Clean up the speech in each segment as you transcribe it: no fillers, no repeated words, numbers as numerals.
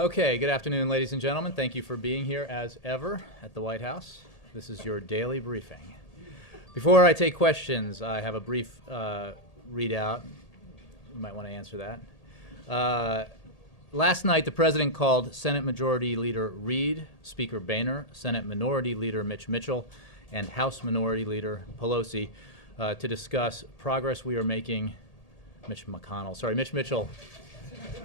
Okay, good afternoon, ladies and gentlemen. Thank you for being here as ever at the White House. This is your daily briefing. Before I take questions, I have a brief readout. You might want to answer that. Last night, the President called Senate Majority Leader Reid, Speaker Boehner, Senate Minority Leader Mitch Mitchell, and House Minority Leader Pelosi to discuss progress we are making. Mitch Mitchell,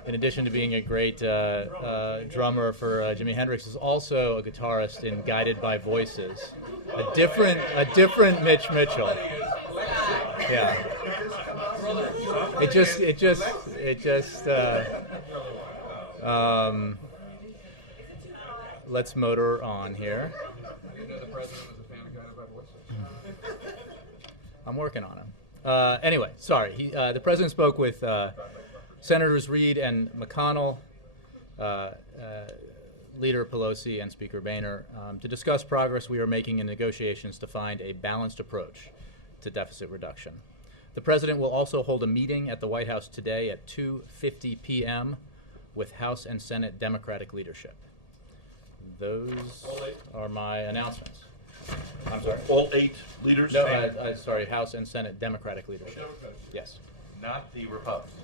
in addition to being a great drummer for Jimi Hendrix, is also a guitarist in Guided by Voices. A different Mitch Mitchell. Yeah. Let's motor on here. I didn't know the president was a fan of Guided by Voices. I'm working on him. Anyway, sorry. The president spoke with Senators Reid and McConnell, Leader Pelosi, and Speaker Boehner to discuss progress we are making in negotiations to find a balanced approach to deficit reduction. The president will also hold a meeting at the White House today at 2:50 p.m. with House and Senate Democratic leadership. Those are my announcements. I'm sorry? All 8 leaders? No, sorry, House and Senate Democratic leadership. Yes. Not the Republicans.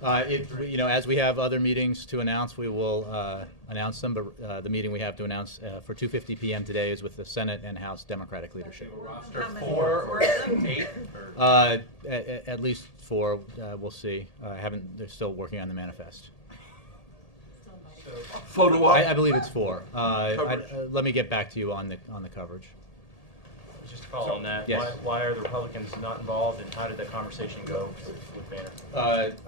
As we have other meetings to announce, we will announce them. But the meeting we have to announce for 2:50 p.m. today is with the Senate and House Democratic leadership. Roster 4 or 8? At least 4. We'll see. They're still working on the manifest. Photo op? I believe it's 4. Let me get back to you on the coverage. Just to follow on that, yes. why are the Republicans not involved, and how did that conversation go with Boehner?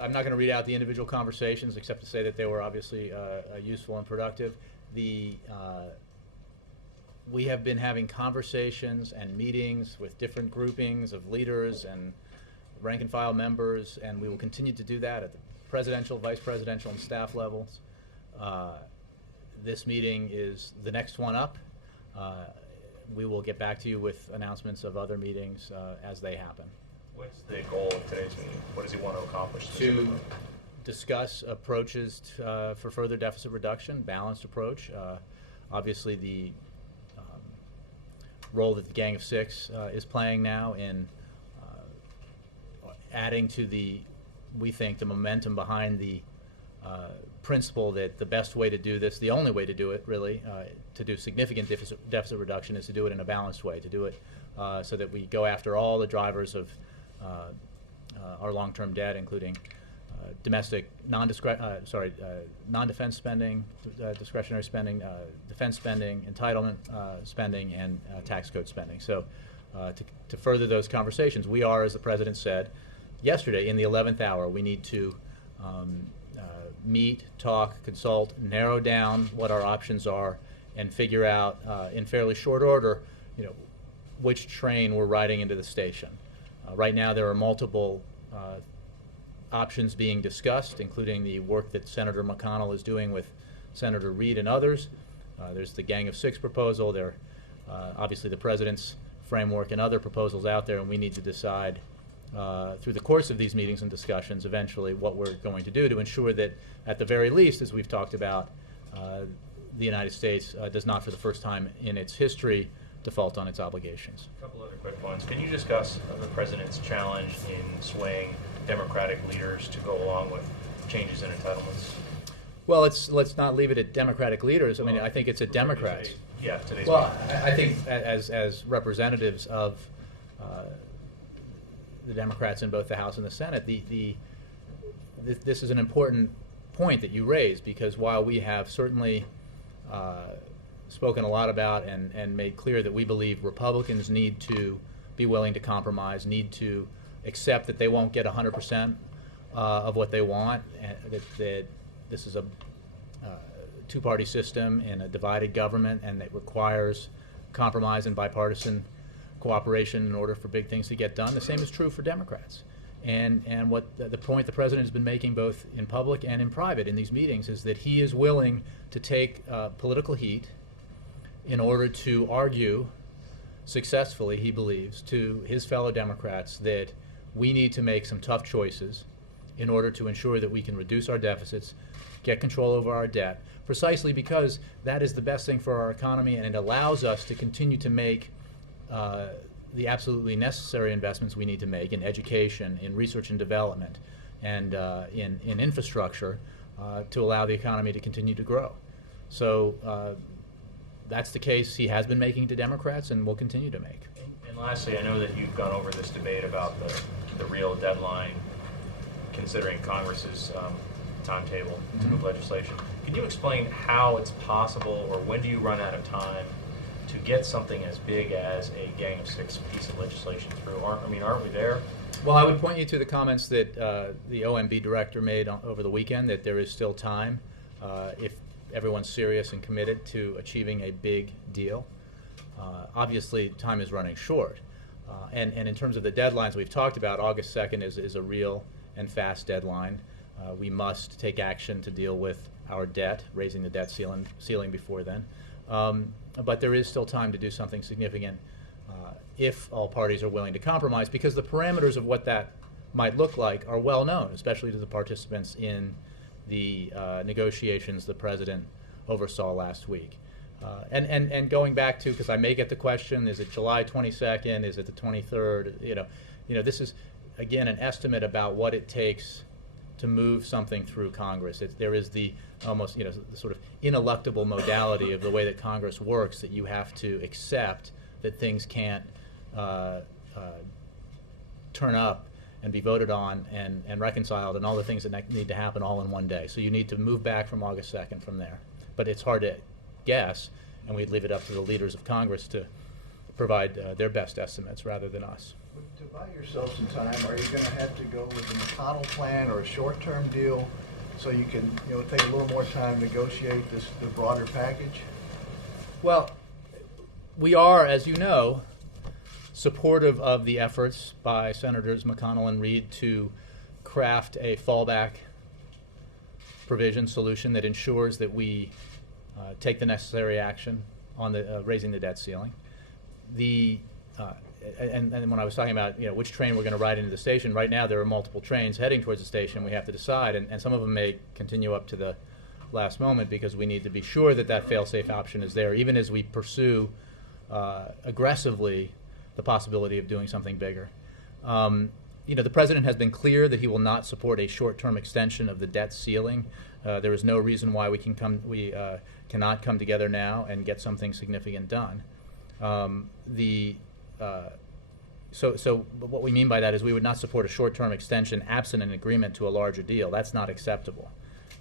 I'm not going to read out the individual conversations except to say that they were obviously useful and productive. We have been having conversations and meetings with different groupings of leaders and rank and file members, and we will continue to do that at the presidential, vice presidential, and staff levels. This meeting is the next one up. We will get back to you with announcements of other meetings as they happen. What's the goal of today's meeting? What does he want to accomplish? To discuss approaches for further deficit reduction, balanced approach. Obviously, the role that the Gang of Six is playing now in adding to we think, the momentum behind the principle that the best way to do this, the only way to do it really, to do significant deficit reduction is to do it in a balanced way, to do it so that we go after all the drivers of our long-term debt, including domestic non-defense spending, discretionary spending, defense spending, entitlement spending, and tax code spending. So to further those conversations, we are, as the President said yesterday, in the 11th hour. We need to meet, talk, consult, narrow down what our options are, and figure out in fairly short order, which train we're riding into the station. Right now, there are multiple options being discussed, including the work that Senator McConnell is doing with Senator Reid and others. There's the Gang of Six proposal. There, obviously, the President's framework and other proposals out there, and we need to decide through the course of these meetings and discussions eventually what we're going to do to ensure that, at the very least, as we've talked about, the United States does not, for the first time in its history, default on its obligations. A couple other quick ones. Can you discuss the President's challenge in swaying Democratic leaders to go along with changes in entitlements? Well, let's not leave it at Democratic leaders. I mean, I think it's at Democrats. Today's Well, meeting. I think as representatives of the Democrats in both the House and the Senate, this is an important point that you raised, because while we have certainly spoken a lot about and made clear that we believe Republicans need to be willing to compromise, need to accept that they won't get 100% of what they want, and that this is a two-party system in a divided government, and that requires compromise and bipartisan cooperation in order for big things to get done. The same is true for Democrats. And what the point the President has been making both in public and in private in these meetings is that he is willing to take political heat in order to argue successfully, he believes, to his fellow Democrats that we need to make some tough choices in order to ensure that we can reduce our deficits, get control over our debt, precisely because that is the best thing for our economy, and it allows us to continue to make the absolutely necessary investments we need to make in education, in research and development, and in infrastructure to allow the economy to continue to grow. So that's the case he has been making to Democrats and will continue to make. And lastly, I know that you've gone over this debate about the real deadline, considering Congress's timetable to move legislation. Can you explain how it's possible, or when do you run out of time to get something as big as a Gang of Six piece of legislation through? Aren't we there? Well, I would point you to the comments that the OMB director made over the weekend, that there is still time if everyone's serious and committed to achieving a big deal. Obviously, time is running short. And in terms of the deadlines we've talked about, August 2nd is a real and fast deadline. We must take action to deal with our debt, raising the debt ceiling before then. But there is still time to do something significant if all parties are willing to compromise, because the parameters of what that might look like are well known, especially to the participants in the negotiations the president oversaw last week. And going back to, because I may get the question, is it July 22nd? Is it the 23rd? You know, this is again an estimate about what it takes to move something through Congress. There is the almost, the sort of ineluctable modality of the way that Congress works, that you have to accept that things can't turn up and be voted on and reconciled, and all the things that need to happen all in one day. So you need to move back from August 2nd from there. But it's hard to guess, and we'd leave it up to the leaders of Congress to provide their best estimates rather than us. To buy yourself some time, are you going to have to go with the McConnell plan or a short-term deal so you can, take a little more time to negotiate the broader package? Well, we are, as you know, supportive of the efforts by Senators McConnell and Reid to craft a fallback provision solution that ensures that we take the necessary action on the raising the debt ceiling. And when I was talking about which train we're going to ride into the station, right now there are multiple trains heading towards the station. We have to decide, and some of them may continue up to the last moment, because we need to be sure that that fail-safe option is there, even as we pursue aggressively the possibility of doing something bigger. The president has been clear that he will not support a short-term extension of the debt ceiling. There is no reason why we cannot come together now and get something significant done. So what we mean by that is we would not support a short-term extension absent an agreement to a larger deal. That's not acceptable.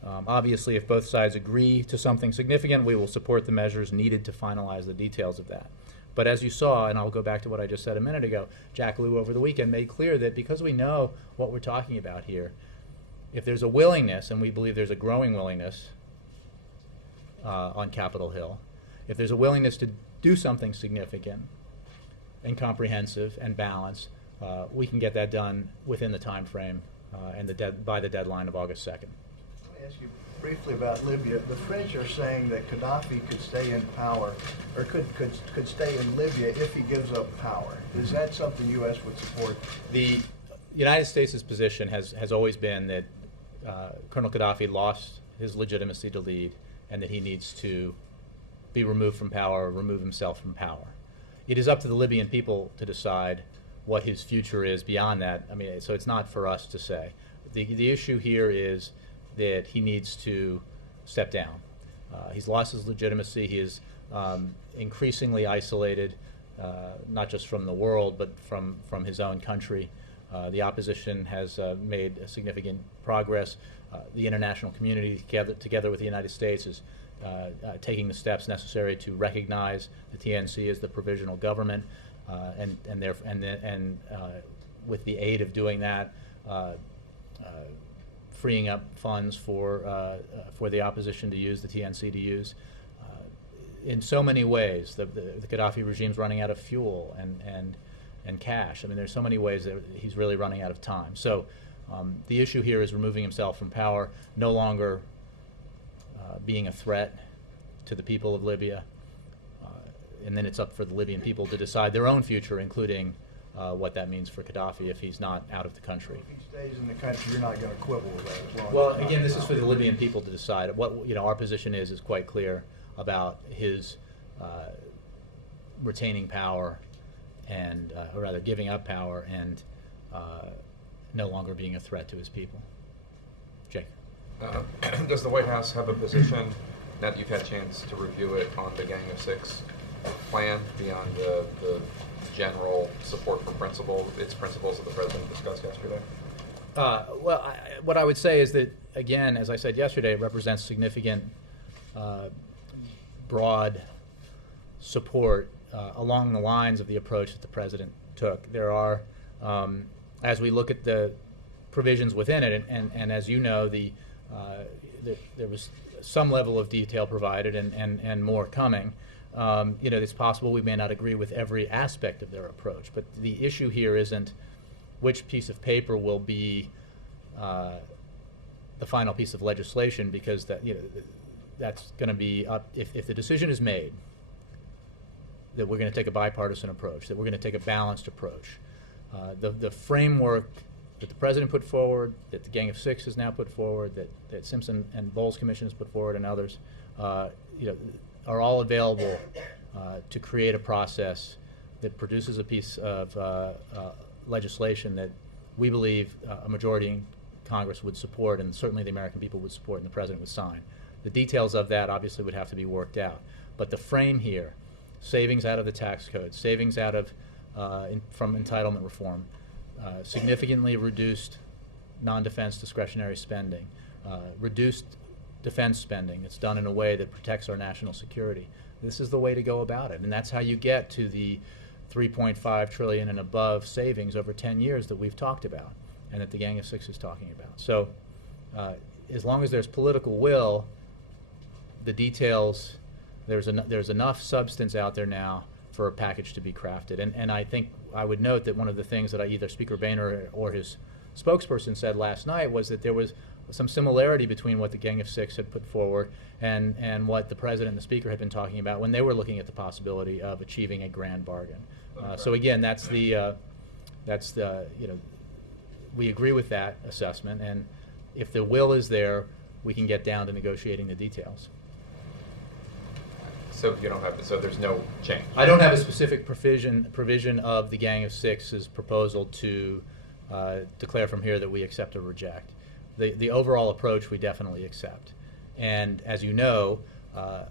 Obviously, if both sides agree to something significant, we will support the measures needed to finalize the details of that. But as you saw, and I'll go back to what I just said a minute ago, Jack Lew over the weekend made clear that because we know what we're talking about here, if there's a willingness, and we believe there's a growing willingness on Capitol Hill, if there's a willingness to do something significant and comprehensive and balanced, we can get that done within the time frame and by the deadline of August 2nd. Let me ask you briefly about Libya. The French are saying that Gaddafi could stay in power, or could stay in Libya if he gives up power. Is that something the U.S. would support? The United States' position has always been that Colonel Gaddafi lost his legitimacy to lead, and that he needs to be removed from power, or remove himself from power. It is up to the Libyan people to decide what his future is beyond that. I mean, so it's not for us to say. The issue here is that he needs to step down. He's lost his legitimacy. He is increasingly isolated, not just from the world, but from his own country. The opposition has made significant progress. The international community, together with the United States, is taking the steps necessary to recognize the TNC as the provisional government, and with the aid of doing that, freeing up funds for the opposition to use, the TNC to use. In so many ways, the Gaddafi regime's running out of fuel and cash. I mean, there's so many ways that he's really running out of time. So the issue here is removing himself from power, no longer being a threat to the people of Libya, and then it's up for the Libyan people to decide their own future, including what that means for Gaddafi if he's not out of the country. If he stays in the country, you're not going to quibble with that as long as Well, it's not again, this is for the power. Libyan people to decide. What our position is quite clear about his retaining power and, or rather, giving up power and no longer being a threat to his people. Jake. Does the White House have a position, now that you've had a chance to review it, on the Gang of Six plan beyond the general support for its principles that the President discussed yesterday? Well, what I would say is that, again, as I said yesterday, it represents significant, broad support along the lines of the approach that the President took. There are, as we look at the provisions within it, and as you know, there was some level of detail provided and more coming. It's possible we may not agree with every aspect of their approach, but the issue here isn't which piece of paper will be the final piece of legislation, because that's going to be up if the decision is made that we're going to take a bipartisan approach, that we're going to take a balanced approach. The framework that the President put forward, that the Gang of Six has now put forward, that Simpson and Bowles Commission has put forward, and others, are all available to create a process that produces a piece of legislation that we believe a majority in Congress would support, and certainly the American people would support, and the President would sign. The details of that obviously would have to be worked out. But the frame here, savings out of the tax code, savings out of from entitlement reform, significantly reduced non-defense discretionary spending, reduced defense spending that's done in a way that protects our national security. This is the way to go about it, and that's how you get to the $3.5 trillion and above savings over 10 years that we've talked about and that the Gang of Six is talking about. So as long as there's political will, the details, there's enough substance out there now for a package to be crafted. And I think I would note that one of the things that either Speaker Boehner or his spokesperson said last night was that there was some similarity between what the Gang of Six had put forward and what the President and the Speaker had been talking about when they were looking at the possibility of achieving a grand bargain. So again, that's the we agree with that assessment, and if the will is there, we can get down to negotiating the details. So you don't have, so there's no change? I don't have a specific provision of the Gang of Six's proposal to declare from here that we accept or reject. The overall approach we definitely accept. And as you know,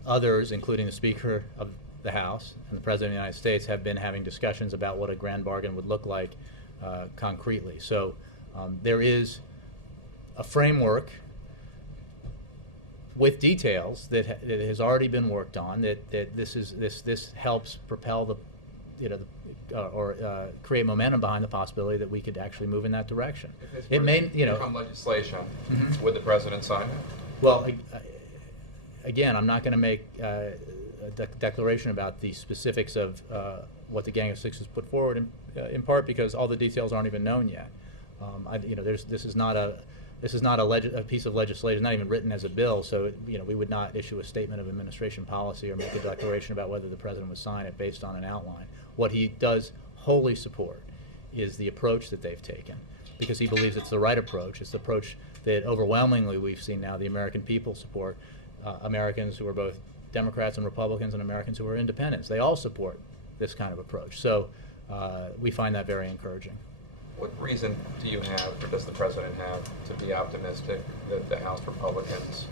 others, including the Speaker of the House and the President of the United States, have been having discussions about what a grand bargain would look like concretely. So there is a framework with details that has already been worked on. That this helps propel create momentum behind the possibility that we could actually move in that direction. If It may, become legislation, Mhm. would the President sign it? Well, again, I'm not going to make a declaration about the specifics of what the Gang of Six has put forward, in part because all the details aren't even known yet. This is not a piece of legislation, not even written as a bill, so we would not issue a statement of administration policy or make a declaration about whether the President would sign it based on an outline. What he does wholly support is the approach that they've taken, because he believes it's the right approach. It's the approach that overwhelmingly we've seen now the American people support, Americans who are both Democrats and Republicans and Americans who are independents. They all support this kind of approach. So we find that very encouraging. What reason do you have, or does the President have, to be optimistic that the House Republicans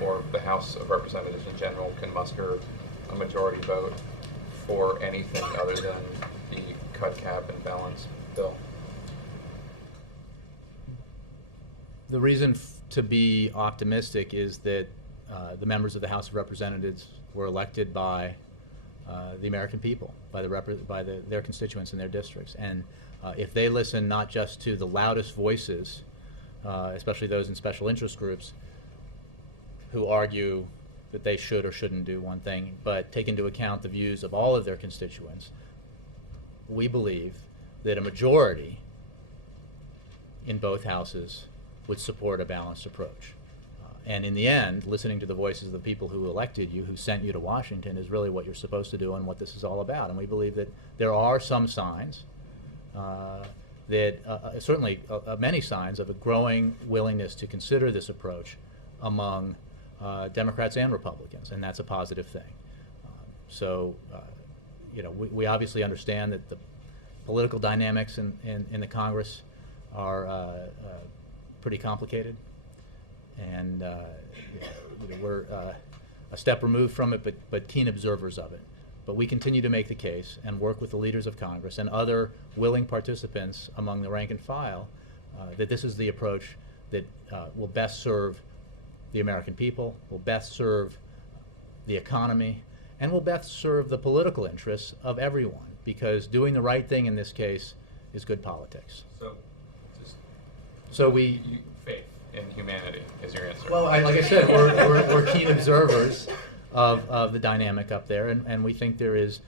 or the House of Representatives in general can muster a majority vote for anything other than the cut, cap, and balance bill? The reason to be optimistic is that the members of the House of Representatives were elected by the American people, by their constituents in their districts. And if they listen not just to the loudest voices, especially those in special interest groups, who argue that they should or shouldn't do one thing, but take into account the views of all of their constituents, we believe that a majority in both houses would support a balanced approach. And in the end, listening to the voices of the people who elected you, who sent you to Washington, is really what you're supposed to do and what this is all about. And we believe that there are some signs, certainly many signs of a growing willingness to consider this approach among Democrats and Republicans, and that's a positive thing. We obviously understand that the political dynamics in the Congress are pretty complicated. And we're a step removed from it, but keen observers of it. But we continue to make the case and work with the leaders of Congress and other willing participants among the rank and file that this is the approach that will best serve the American people, will best serve the economy, and will best serve the political interests of everyone, because doing the right thing in this case is good politics. Faith in humanity is your answer. Well, like I said, we're keen observers of the dynamic up there, and we think there is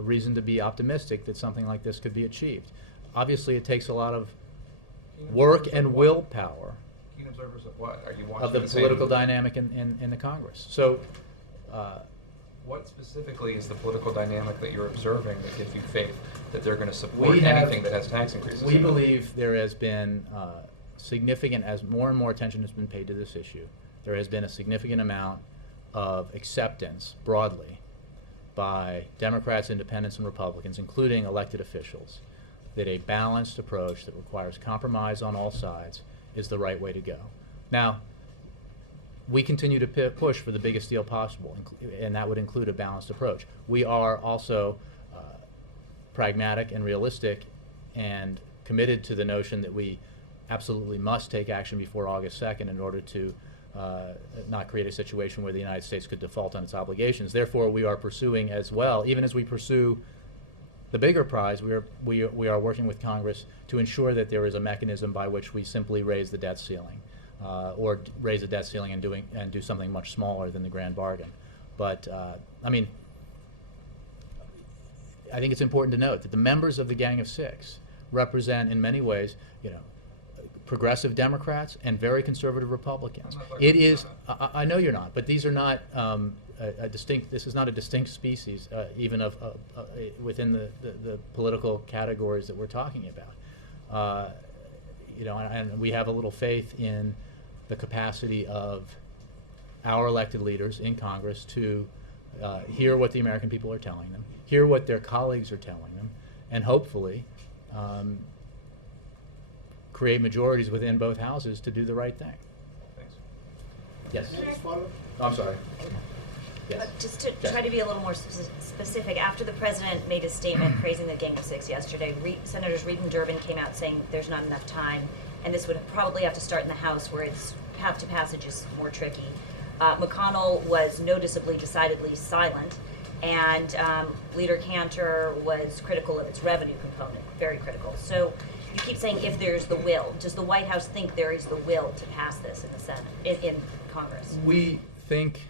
reason to be optimistic that something like this could be achieved. Obviously, it takes a lot of work and willpower Keen observers of what? Are you watching of the political dynamic in the Congress. So, what specifically is the political dynamic that you're observing that gives you faith that they're going to support We have- anything that has tax increases? we in it? believe there has been significant, as more and more attention has been paid to this issue, there has been a significant amount of acceptance broadly by Democrats, Independents, and Republicans, including elected officials, that a balanced approach that requires compromise on all sides is the right way to go. Now, we continue to push for the biggest deal possible, and that would include a balanced approach. We are also pragmatic and realistic and committed to the notion that we absolutely must take action before August 2nd in order to not create a situation where the United States could default on its obligations. Therefore, we are pursuing as well, even as we pursue the bigger prize, we are working with Congress to ensure that there is a mechanism by which we simply raise the debt ceiling, or raise the debt ceiling and do something much smaller than the grand bargain. But I think it's important to note that the members of the Gang of Six represent, in many ways, progressive Democrats and very conservative Republicans. I'm not talking It about is. that. I know you're not, but these are not a distinct. This is not a distinct species, even of within the political categories that we're talking about. And we have a little faith in the capacity of our elected leaders in Congress to hear what the American people are telling them, hear what their colleagues are telling them, and hopefully create majorities within both houses to do the right thing. Thanks. Yes. Can I just follow? I'm sorry. Yes. Just to Yes. try to be a little more specific, after the president made a statement praising the Gang of Six yesterday, Senators Reid and Durbin came out saying there's not enough time, and this would probably have to start in the House where its path to passage is more tricky. McConnell was noticeably, decidedly silent, and Leader Cantor was critical of its revenue component, very critical. So you keep saying if there's the will. Does the White House think there is the will to pass this in the Senate, in Congress? We think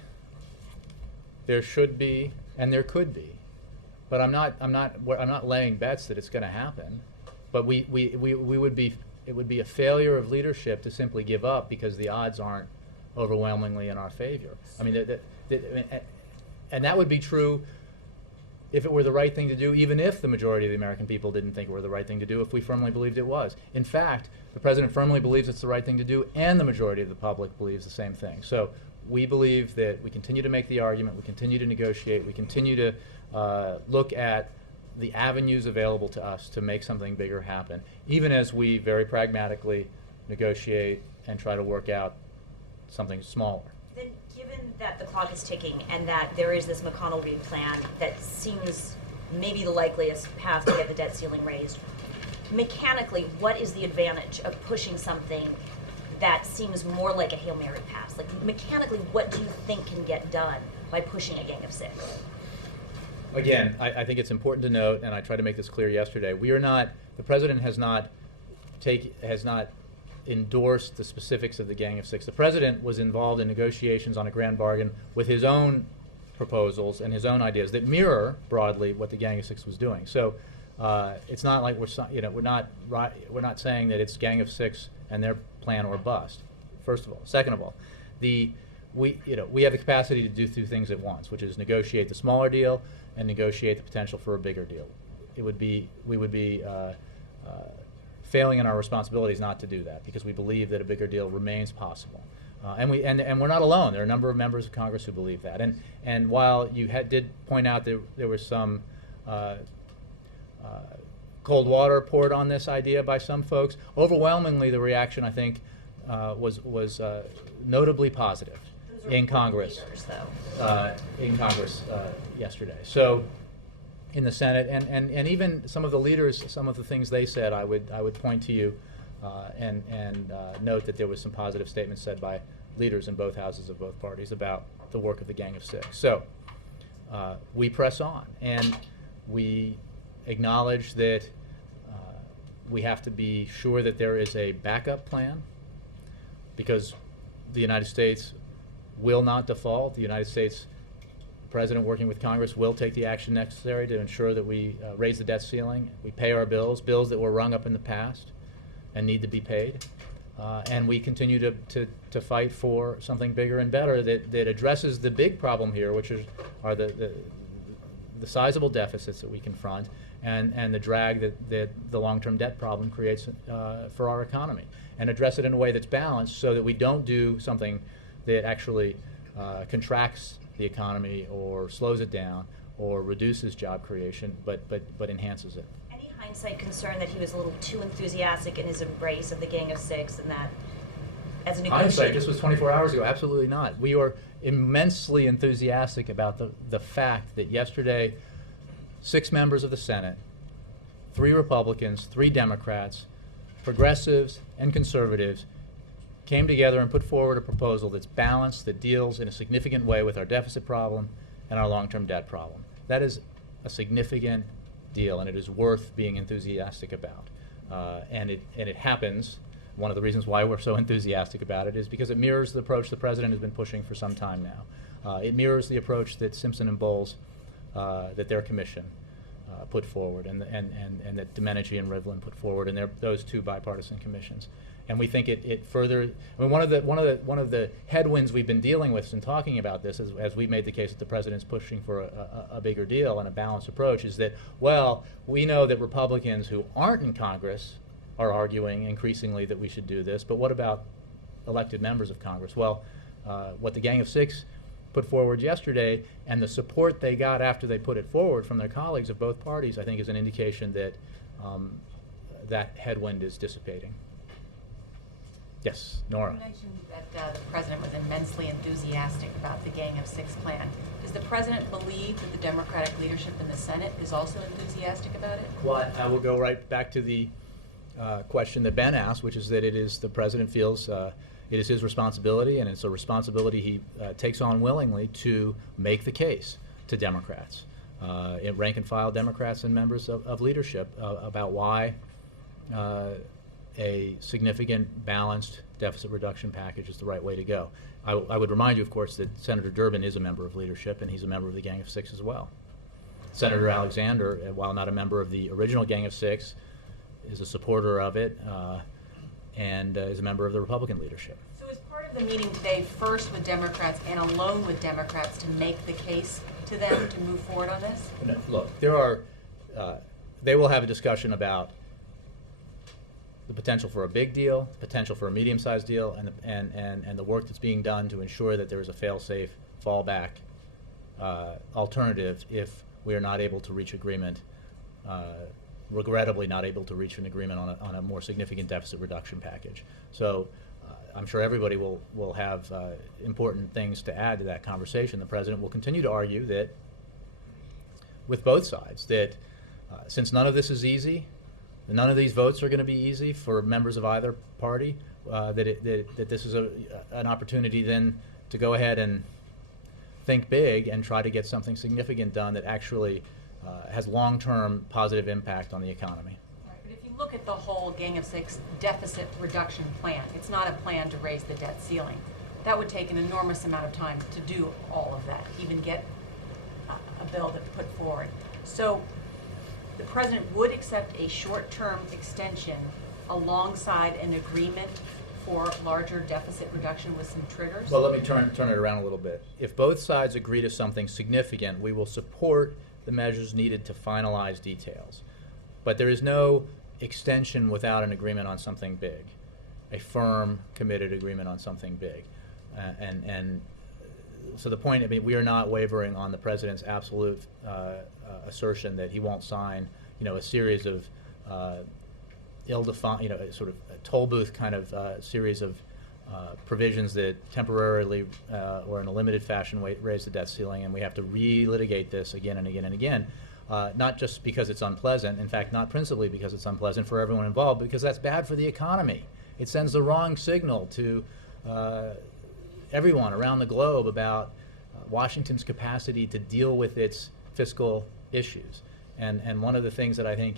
there should be and there could be, but I'm not laying bets that it's going to happen. But we would be, it would be a failure of leadership to simply give up because the odds aren't overwhelmingly in our favor. And that would be true if it were the right thing to do, even if the majority of the American people didn't think it were the right thing to do, if we firmly believed it was. In fact, the president firmly believes it's the right thing to do, and the majority of the public believes the same thing. So we believe that we continue to make the argument, we continue to negotiate, we continue to look at the avenues available to us to make something bigger happen, even as we very pragmatically negotiate and try to work out something smaller. Then, given that the clock is ticking and that there is this McConnell-Reid plan that seems maybe the likeliest path to get the debt ceiling raised, mechanically, what is the advantage of pushing something that seems more like a Hail Mary pass? Like, mechanically, what do you think can get done by pushing a Gang of Six? Again, I think it's important to note, and I tried to make this clear yesterday, we are not, the president has not endorsed the specifics of the Gang of Six. The president was involved in negotiations on a grand bargain with his own proposals and his own ideas that mirror broadly what the Gang of Six was doing. So it's not like we're not saying that it's Gang of Six and their plan or bust. First of all, second of all, we have the capacity to do two things at once, which is negotiate the smaller deal and negotiate the potential for a bigger deal. We would be failing in our responsibilities not to do that, because we believe that a bigger deal remains possible. And we're not alone. There are a number of members of Congress who believe that. And while you did point out that there was some cold water poured on this idea by some folks, overwhelmingly the reaction, I think, was notably positive in Congress. In Congress yesterday. So in the Senate, and even some of the leaders, some of the things they said, I would point to you and note that there was some positive statements said by leaders in both houses of both parties about the work of the Gang of Six. So we press on, and we acknowledge that we have to be sure that there is a backup plan, because the United States will not default. The United States President, working with Congress, will take the action necessary to ensure that we raise the debt ceiling, we pay our bills that were rung up in the past and need to be paid, and we continue to fight for something bigger and better that addresses the big problem here, which are the sizable deficits that we confront and the drag that the long-term debt problem creates for our economy, and address it in a way that's balanced so that we don't do something that actually contracts the economy or slows it down or reduces job creation, but enhances it. Any hindsight concern that he was a little too enthusiastic in his embrace of the Gang of Six, and that as a negotiator? Hindsight, this was 24 hours ago. Absolutely not. We were immensely enthusiastic about the fact that yesterday 6 members of the Senate, 3 Republicans, 3 Democrats, progressives and conservatives, came together and put forward a proposal that's balanced, that deals in a significant way with our deficit problem and our long-term debt problem. That is a significant deal, and it is worth being enthusiastic about. And it happens. One of the reasons why we're so enthusiastic about it is because it mirrors the approach the President has been pushing for some time now. It mirrors the approach that Simpson and Bowles, that their commission put forward, and that Domenici and Rivlin put forward, and those 2 bipartisan commissions. And we think it further. I mean, one of the headwinds we've been dealing with in talking about this, as we made the case that the President's pushing for a bigger deal and a balanced approach, is that, well, we know that Republicans who aren't in Congress are arguing increasingly that we should do this, but what about elected members of Congress? Well, what the Gang of Six put forward yesterday, and the support they got after they put it forward from their colleagues of both parties, I think is an indication that that headwind is dissipating. Yes, Nora. You mentioned that the President was immensely enthusiastic about the Gang of Six plan. Does the President believe that the Democratic leadership in the Senate is also enthusiastic about it? Well, I will go right back to the question that Ben asked, which is that the President feels it is his responsibility, and it's a responsibility he takes on willingly, to make the case to Democrats, rank and file Democrats and members of leadership about why a significant balanced deficit reduction package is the right way to go. I would remind you, of course, that Senator Durbin is a member of leadership, and he's a member of the Gang of Six as well. Senator Alexander, while not a member of the original Gang of Six, is a supporter of it and is a member of the Republican leadership. So is part of the meeting today first with Democrats and alone with Democrats to make the case to them to move forward on this? No, look, they will have a discussion about the potential for a big deal, potential for a medium-sized deal, and the work that's being done to ensure that there is a fail-safe fallback alternative if we are not able to reach agreement, regrettably not able to reach an agreement on a more significant deficit reduction package. So I'm sure everybody will have important things to add to that conversation. The President will continue to argue that, with both sides, that since none of this is easy, none of these votes are going to be easy for members of either party, that this is an opportunity then to go ahead and think big and try to get something significant done that actually has long-term positive impact on the economy. Right, but if you look at the whole Gang of Six deficit reduction plan, it's not a plan to raise the debt ceiling. That would take an enormous amount of time to do all of that, even get a bill that's put forward. So the President would accept a short-term extension alongside an agreement for larger deficit reduction with some triggers? Well, let me turn it around a little bit. If both sides agree to something significant, we will support the measures needed to finalize details. But there is no extension without an agreement on something big, a firm, committed agreement on something big. And so the point, I mean, we are not wavering on the president's absolute assertion that he won't sign, a series of ill-defined, sort of a toll booth kind of series of provisions that temporarily or in a limited fashion raise the debt ceiling, and we have to relitigate this again and again and again. Not just because it's unpleasant, in fact, not principally because it's unpleasant for everyone involved, because that's bad for the economy. It sends the wrong signal to everyone around the globe about Washington's capacity to deal with its fiscal issues. And one of the things that I think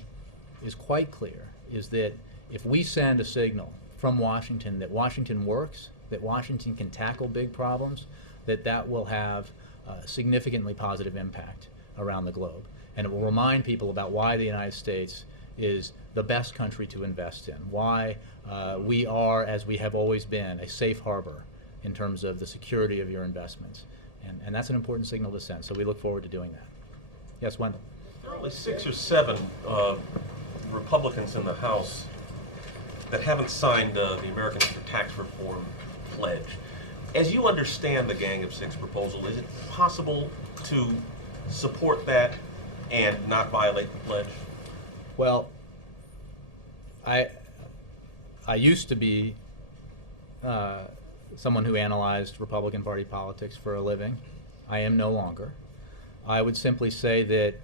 is quite clear is that if we send a signal from Washington that Washington works, that Washington can tackle big problems, that will have a significantly positive impact around the globe. And it will remind people about why the United States is the best country to invest in, why we are, as we have always been, a safe harbor in terms of the security of your investments. And that's an important signal to send, so we look forward to doing that. Yes, Wendell? There are only 6 or 7 Republicans in the House that haven't signed the Americans for Tax Reform pledge. As you understand the Gang of Six proposal, is it possible to support that and not violate the pledge? Well, I used to be someone who analyzed Republican Party politics for a living. I am no longer. I would simply say that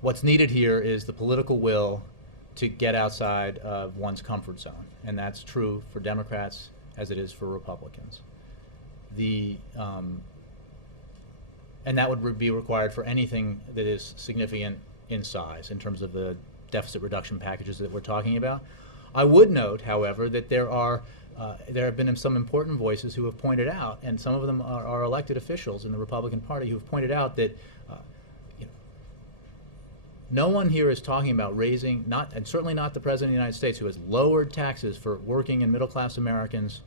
what's needed here is the political will to get outside of one's comfort zone, and that's true for Democrats as it is for Republicans. And that would be required for anything that is significant in size in terms of the deficit reduction packages that we're talking about. I would note, however, that there have been some important voices who have pointed out, and some of them are elected officials in the Republican Party who have pointed out that no one here is talking about raising, and certainly not the President of the United States, who has lowered taxes for working and middle-class Americans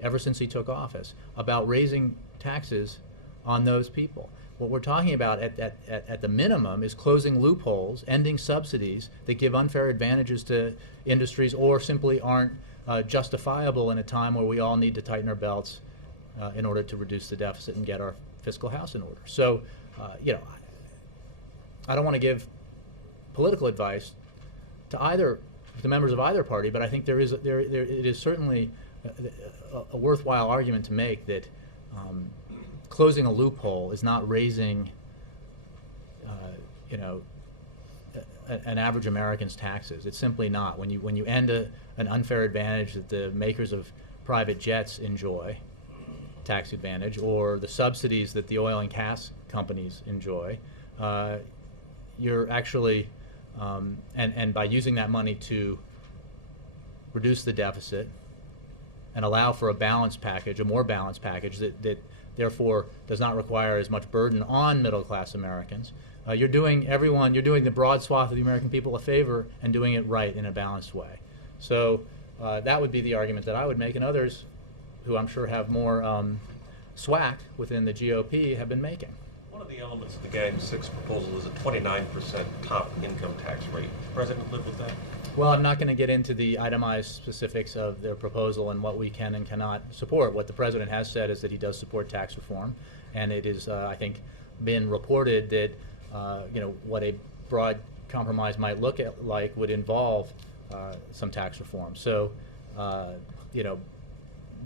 ever since he took office, about raising taxes on those people. What we're talking about at the minimum is closing loopholes, ending subsidies that give unfair advantages to industries or simply aren't justifiable in a time where we all need to tighten our belts in order to reduce the deficit and get our fiscal house in order. So, I don't want to give political advice to members of either party, but I think it is certainly a worthwhile argument to make that closing a loophole is not raising, an average American's taxes. It's simply not. When you end an unfair advantage that the makers of private jets enjoy, tax advantage, or the subsidies that the oil and gas companies enjoy, you're actually, and by using that money to reduce the deficit and allow for a balanced package, a more balanced package that therefore does not require as much burden on middle-class Americans, you're doing the broad swath of the American people a favor and doing it right in a balanced way. So that would be the argument that I would make, and others who I'm sure have more SWAC within the GOP have been making. One of the elements of the Gang of Six proposal is a 29% top income tax rate. Does the President live with that? Well, I'm not going to get into the itemized specifics of their proposal and what we can and cannot support. What the President has said is that he does support tax reform, and it is, I think, been reported that what a broad compromise might look like would involve some tax reform. So,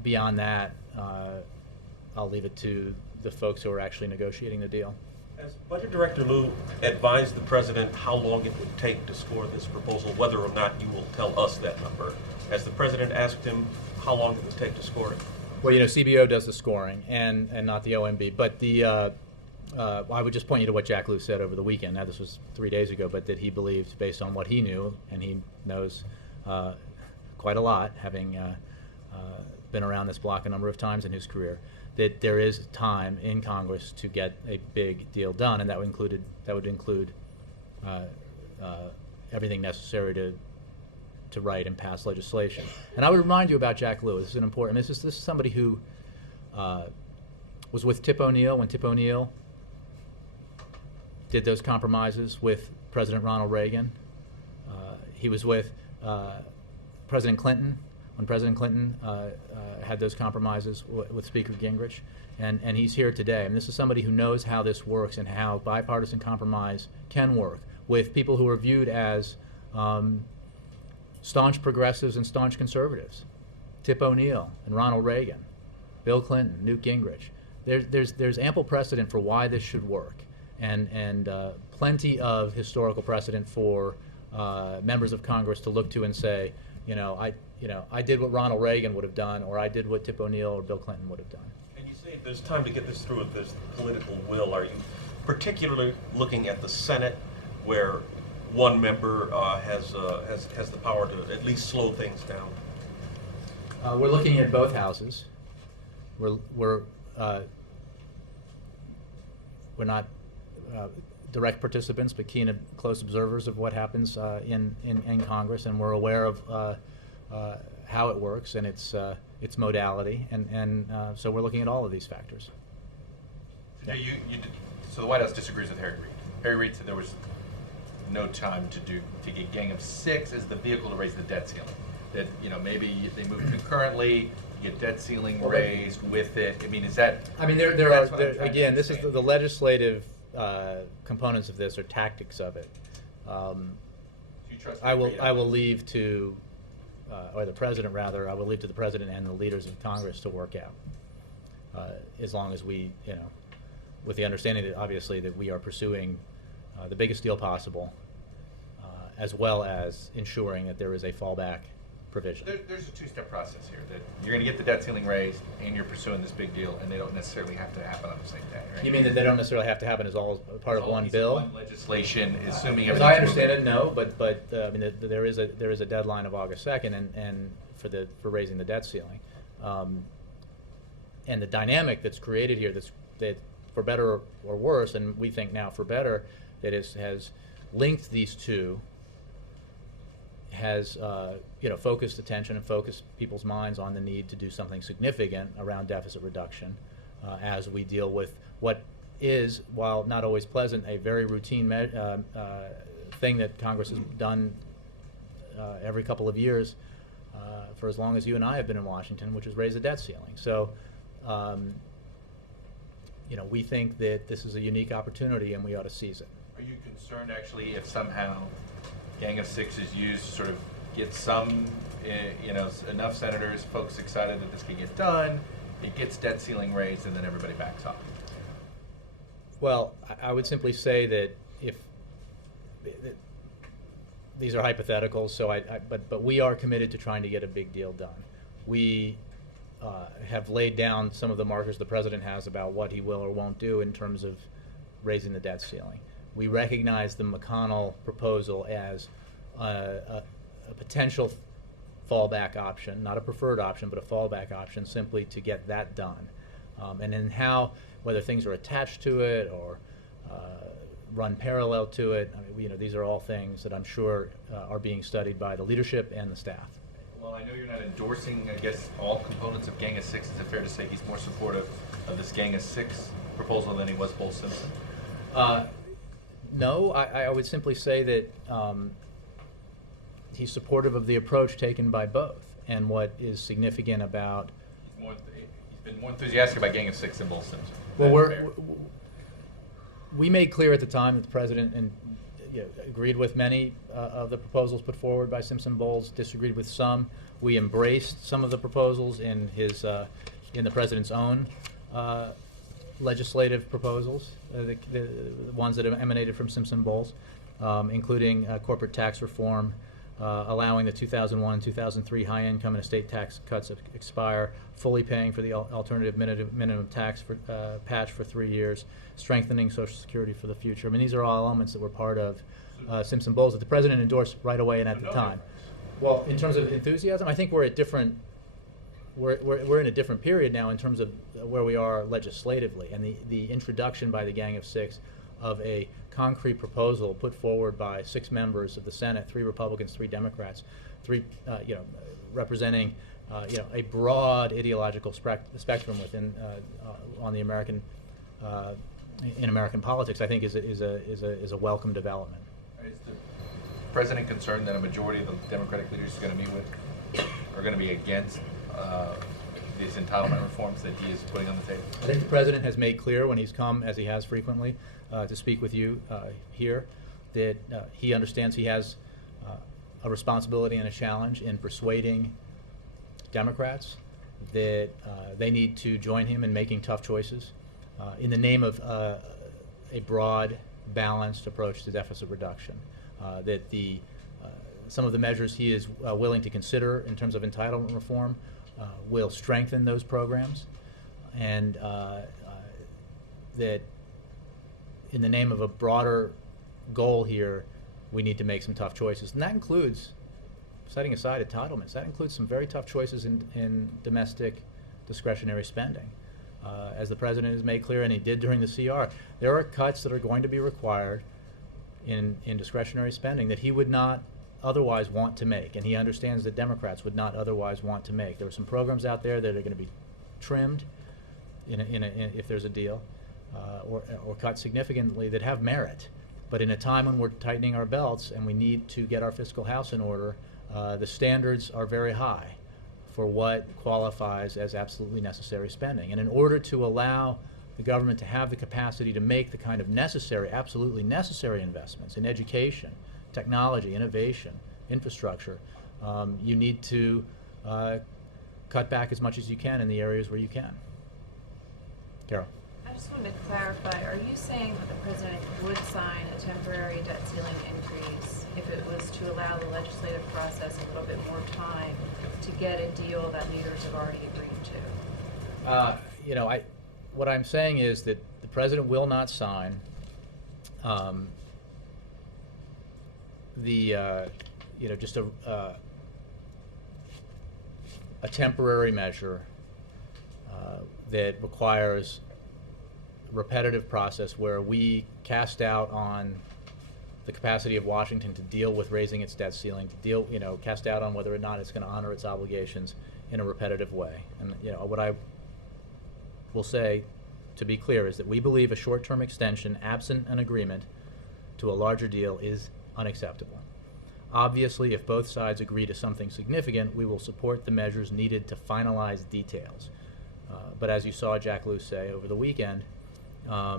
beyond that, I'll leave it to the folks who are actually negotiating the deal. Has Budget Director Liu advised the President how long it would take to score this proposal, whether or not you will tell us that number? Has the President asked him how long it would take to score it? Well, CBO does the scoring and not the OMB. But I would just point you to what Jack Liu said over the weekend. Now, this was 3 days ago, but that he believed, based on what he knew, and he knows quite a lot, having been around this block a number of times in his career, that there is time in Congress to get a big deal done, and that would include everything necessary to to write and pass legislation. And I would remind you about Jack Lewis. This is an important. This is somebody who was with Tip O'Neill when Tip O'Neill did those compromises with President Ronald Reagan. He was with President Clinton when President Clinton had those compromises with Speaker Gingrich. And he's here today. And this is somebody who knows how this works and how bipartisan compromise can work with people who are viewed as staunch progressives and staunch conservatives. Tip O'Neill and Ronald Reagan, Bill Clinton, Newt Gingrich. There's ample precedent for why this should work, and plenty of historical precedent for members of Congress to look to and say, I did what Ronald Reagan would have done, or I did what Tip O'Neill or Bill Clinton would have done. And you say if there's time to get this through, if there's political will, are you particularly looking at the Senate, where one member has the power to at least slow things down? We're looking at both houses. We're not direct participants, but keen and close observers of what happens in Congress, and we're aware of how it works and its modality, and so we're looking at all of these factors. So, so the White House disagrees with Harry Reid. Harry Reid said there was no time to get Gang of Six as the vehicle to raise the debt ceiling. That maybe they move concurrently, you get debt ceiling raised with it. I mean, is that? I mean, there are again. This is the legislative components of this, or tactics of it. You trust I will leave to, or the president rather. I will leave to the president and the leaders of Congress to work out. As long as we, with the understanding that obviously that we are pursuing the biggest deal possible, as well as ensuring that there is a fallback provision. There's a two-step process here. That you're going to get the debt ceiling raised, and you're pursuing this big deal, and they don't necessarily have to happen on the same day, right? You mean that they don't necessarily have to happen as all part of one bill? One legislation, assuming As I understand it, no. But I mean, there is a deadline of August 2nd, and for raising the debt ceiling, and the dynamic that's created here, that for better or worse, and we think now for better, that has linked these two, has focused attention and focused people's minds on the need to do something significant around deficit reduction as we deal with what is, while not always pleasant, a very routine thing that Congress has done every couple of years for as long as you and I have been in Washington, which is raise the debt ceiling. So we think that this is a unique opportunity and we ought to seize it. Are you concerned, actually, if somehow Gang of Six is used to sort of get some, enough senators, folks excited that this can get done, it gets debt ceiling raised, and then everybody backs off? Well, I would simply say that these are hypotheticals, so but we are committed to trying to get a big deal done. We have laid down some of the markers the president has about what he will or won't do in terms of raising the debt ceiling. We recognize the McConnell proposal as a potential fallback option, not a preferred option, but a fallback option, simply to get that done. And then whether things are attached to it or run parallel to it, I mean, these are all things that I'm sure are being studied by the leadership and the staff. Well, I know you're not endorsing, I guess, all components of Gang of Six. Is it fair to say he's more supportive of this Gang of Six proposal than he was Bull Simpson? No, I would simply say that he's supportive of the approach taken by both. And what is significant about... He's been more enthusiastic about Gang of Six than Bull Simpson. Well, we made clear at the time that the president agreed with many of the proposals put forward by Simpson Bowles, disagreed with some. We embraced some of the proposals in the president's own legislative proposals, the ones that have emanated from Simpson Bowles, including corporate tax reform, allowing the 2001 and 2003 high income and estate tax cuts to expire, fully paying for the alternative minimum tax patch for 3 years, strengthening Social Security for the future. I mean, these are all elements that were part of Simpson Bowles that the president endorsed right away and at the time. Well, in terms of enthusiasm, I think we're at different. We're in a different period now in terms of where we are legislatively, and the introduction by the Gang of Six of a concrete proposal put forward by 6 members of the Senate, 3 Republicans, 3 Democrats, representing a broad ideological spectrum within on the American in American politics, I think is a welcome development. Is the president concerned that a majority of the Democratic leaders he's going to meet with are going to be against these entitlement reforms that he is putting on the table? I think the president has made clear when he's come, as he has frequently, to speak with you here, that he understands he has a responsibility and a challenge in persuading Democrats that they need to join him in making tough choices in the name of a broad, balanced approach to deficit reduction. That some of the measures he is willing to consider in terms of entitlement reform will strengthen those programs, and that in the name of a broader goal here, we need to make some tough choices. And that includes, setting aside entitlements, that includes some very tough choices in domestic discretionary spending. As the president has made clear, and he did during the CR, there are cuts that are going to be required in discretionary spending that he would not otherwise want to make, and he understands that Democrats would not otherwise want to make. There are some programs out there that are going to be trimmed if there's a deal, or cut significantly that have merit. But in a time when we're tightening our belts and we need to get our fiscal house in order, the standards are very high for what qualifies as absolutely necessary spending. And in order to allow the government to have the capacity to make the kind of necessary, absolutely necessary investments in education, technology, innovation, infrastructure, you need to cut back as much as you can in the areas where you can. Carol. I just wanted to clarify, are you saying that the president would sign a temporary debt ceiling increase if it was to allow the legislative process a little bit more time to get a deal that leaders have already agreed to? What I'm saying is that the president will not sign just a temporary measure that requires repetitive process where we cast out on the capacity of Washington to deal with raising its debt ceiling, to cast out on whether or not it's going to honor its obligations in a repetitive way. And what I will say, to be clear, is that we believe a short-term extension, absent an agreement to a larger deal, is unacceptable. Obviously, if both sides agree to something significant, we will support the measures needed to finalize details. But as you saw Jack Lew say over the weekend,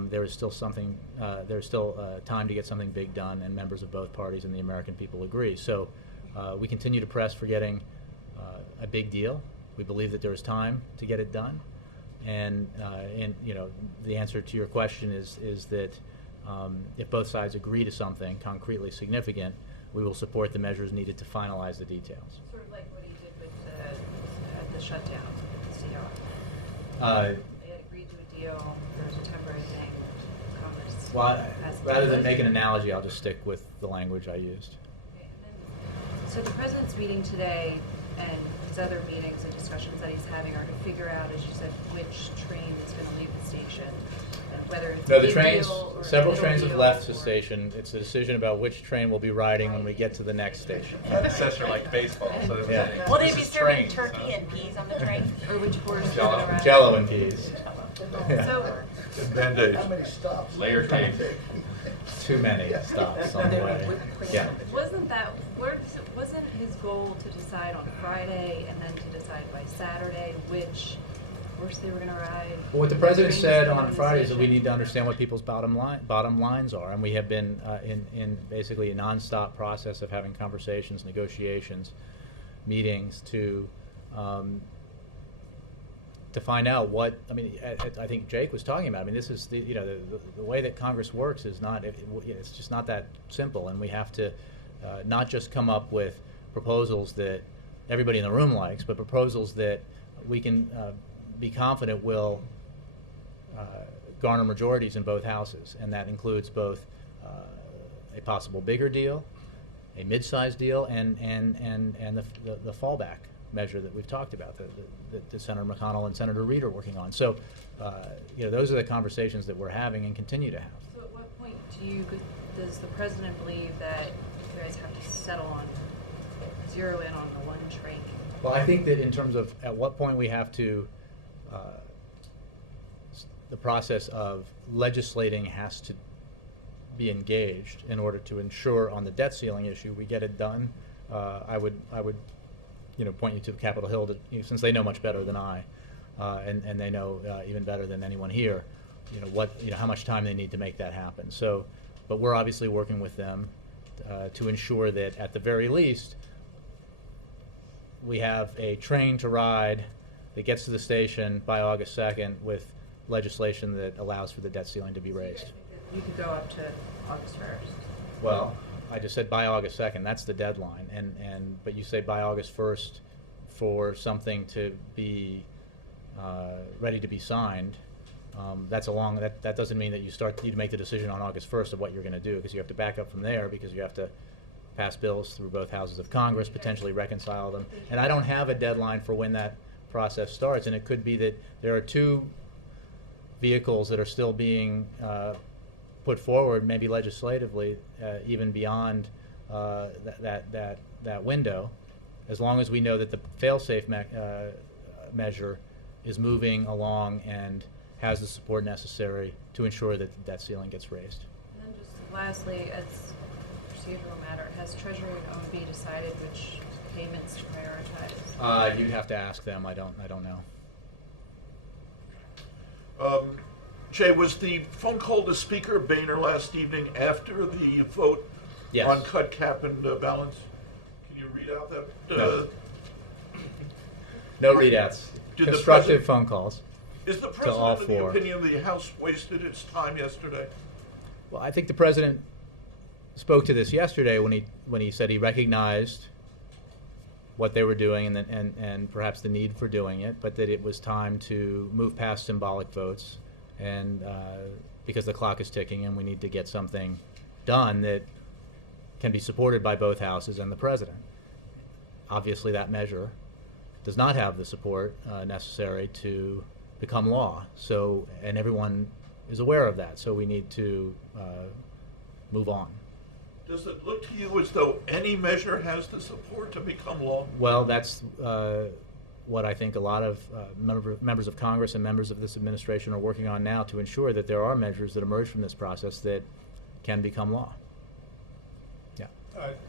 there is still time to get something big done, and members of both parties and the American people agree. So we continue to press for getting a big deal. We believe that there is time to get it done, and the answer to your question is that if both sides agree to something concretely significant, we will support the measures needed to finalize the details. Sort of like what he did with the shutdown, the CR. They had agreed to a deal. There was a temporary thing. Congress. Well, rather than make an analogy, I'll just stick with the language I used. Okay, so the president's meeting today and his other meetings and discussions that he's having are to figure out, as you said, which train is going to leave the station, and whether it's No, a the big trains, deal or a several little trains have deal left the or- station. It's a decision about which train we'll be riding when we get to the next station. Predecessor like baseball. So it was Yeah. like, Will they this be is serving trains, turkey huh? and peas on the train? Or which horse is Jello. going to ride. Jello and peas. Yeah. So, Band-Aid. How many stops? Layer cake. Too many stops on the way. Yeah. wasn't his goal to decide on Friday and then to decide by Saturday which horse they were going to ride? Well, what the president Trains said going on the Friday is that we station? need to understand what people's bottom lines are, and we have been in basically a nonstop process of having conversations, negotiations, meetings to find out what, I think Jake was talking about. This is the way that Congress works is not, it's just not that simple, and we have to not just come up with proposals that everybody in the room likes, but proposals that we can be confident will garner majorities in both houses, and that includes both a possible bigger deal, a mid-sized deal, and the fallback measure that we've talked about, that Senator McConnell and Senator Reid are working on. So, those are the conversations that we're having and continue to have. So at what point does the president believe that you guys have to settle on zero in on the one training. Well, I think that in terms of at what point we have to, the process of legislating has to be engaged in order to ensure on the debt ceiling issue we get it done. I would point you to Capitol Hill since they know much better than I, and they know even better than anyone here, how much time they need to make that happen. So, but we're obviously working with them to ensure that at the very least we have a train to ride that gets to the station by August 2nd with legislation that allows for the debt ceiling to be raised. You could go up to August 1st. Well, I just said by August 2nd. That's the deadline, but you say by August 1st for something to be ready to be signed. That's a long. That doesn't mean that you make the decision on August 1st of what you're going to do, because you have to back up from there, because you have to pass bills through both houses of Congress, potentially reconcile them, and I don't have a deadline for when that process starts. And it could be that there are two vehicles that are still being put forward, maybe legislatively, even beyond that window, as long as we know that the fail-safe measure is moving along and has the support necessary to ensure that the debt ceiling gets raised. And then just lastly, as a procedural matter, has Treasury and OMB decided which payments to prioritize? You'd have to ask them. I don't know. Jay, was the phone call to Speaker Boehner last evening after the vote Yes. on cut, cap, and balance? Can you read out that? No. No readouts. Did the Constructive president- phone calls. Is the To all President of the four. opinion the House wasted its time yesterday? Well, I think the President spoke to this yesterday when he said he recognized what they were doing and perhaps the need for doing it, but that it was time to move past symbolic votes, and because the clock is ticking and we need to get something done that can be supported by both houses and the President. Obviously, that measure does not have the support necessary to become law. So, and everyone is aware of that. So we need to move on. Does it look to you as though any measure has the support to become law? Well, that's what I think a lot of members of Congress and members of this administration are working on now, to ensure that there are measures that emerge from this process that can become law. Yeah.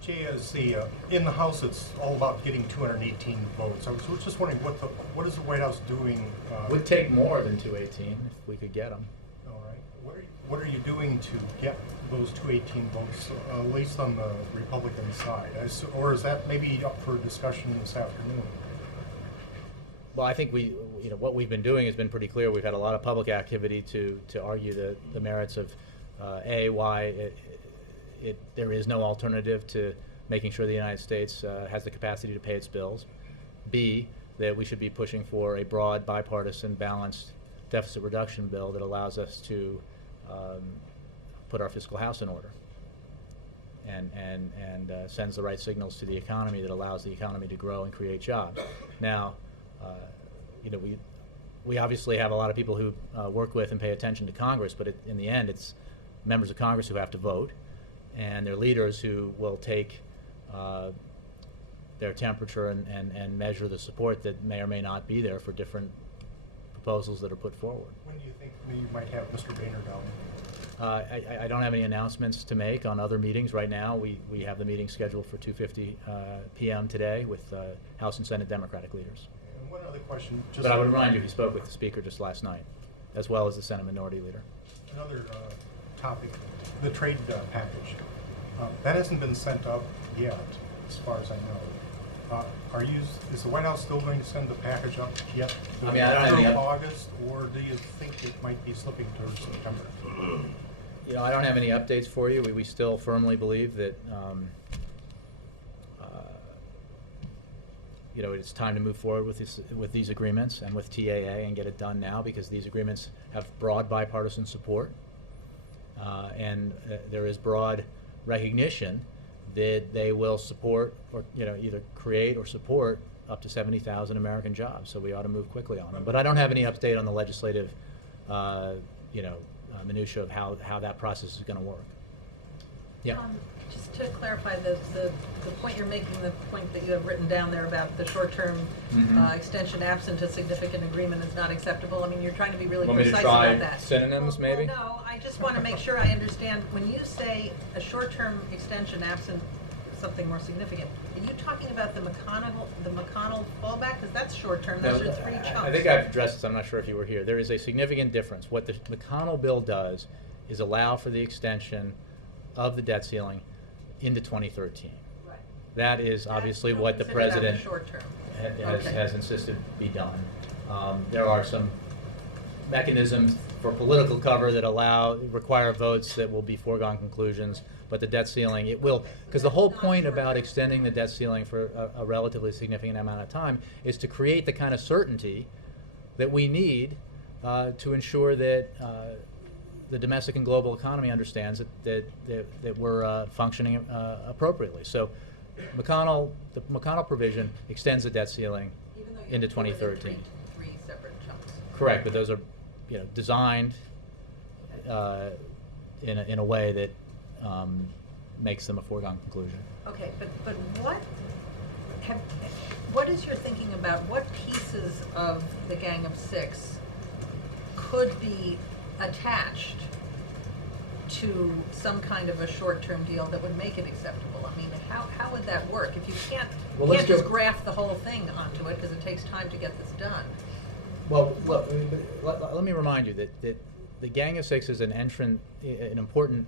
Jay, as in the House, it's all about getting 218 votes. I was just wondering, what is the White House doing? Would take more than 218 if we could get them. All right. What are you doing to get those 218 votes, at least on the Republican side? Or is that maybe up for discussion this afternoon? Well, I think what we've been doing has been pretty clear. We've had a lot of public activity to argue the merits of why there is no alternative to making sure the United States has the capacity to pay its bills. B, that we should be pushing for a broad, bipartisan, balanced deficit reduction bill that allows us to put our fiscal house in order and sends the right signals to the economy that allows the economy to grow and create jobs. Now, we obviously have a lot of people who work with and pay attention to Congress, but in the end, it's members of Congress who have to vote, and their leaders who will take their temperature and measure the support that may or may not be there for different proposals that are put forward. When do you think you might have Mr. Boehner down? I don't have any announcements to make on other meetings right now. We have the meeting scheduled for 2:50 p.m. today with House and Senate Democratic leaders. And one other question. But I would remind you, he spoke with the Speaker just last night, as well as the Senate Minority Leader. Another topic, the trade package. That hasn't been sent up yet, as far as I know. Is the White House still going to send the package up yet? I mean, I don't have any August, or do you think it might be slipping towards September? I don't have any updates for you. We still firmly believe that it's time to move forward with these agreements and with TAA and get it done now, because these agreements have broad bipartisan support, and there is broad recognition that they will support or either create or support up to 70,000 American jobs. So we ought to move quickly on them. But I don't have any update on the legislative minutia of how that process is going to work. Yeah. Just to clarify, the point you're making, the point that you have written down there about the short-term extension absent a significant agreement is not acceptable. I mean, you're trying to be really Want me to precise try about that. synonyms, maybe? Well, no, I just want to make sure I understand. When you say a short-term extension absent something more significant, are you talking about the McConnell fallback? Because that's short-term. Those No, are 3 chunks. I think I've addressed this. I'm not sure if you were here. There is a significant difference. What the McConnell bill does is allow for the extension of the debt ceiling into 2013. Right. That is obviously Don't what the consider that president short-term. has insisted be done. There are some mechanisms for political cover that require votes that will be foregone conclusions, but the debt ceiling, it will, because the whole point about extending the debt ceiling for a relatively significant amount of time is to create the kind of certainty that we need to ensure that the domestic and global economy understands that we're functioning appropriately. So the McConnell provision extends the debt ceiling Even though into you're doing it in 2013. three separate chunks. Correct, but those are, designed in a way that makes them a foregone conclusion. Okay, but what is your thinking about what pieces of the Gang of Six could be attached to some kind of a short-term deal that would make it acceptable? I mean, how would that work? If you can't, Well, let's just go- graft the whole thing onto it because it takes time to get this done. Well, look, let me remind you that the Gang of Six is an important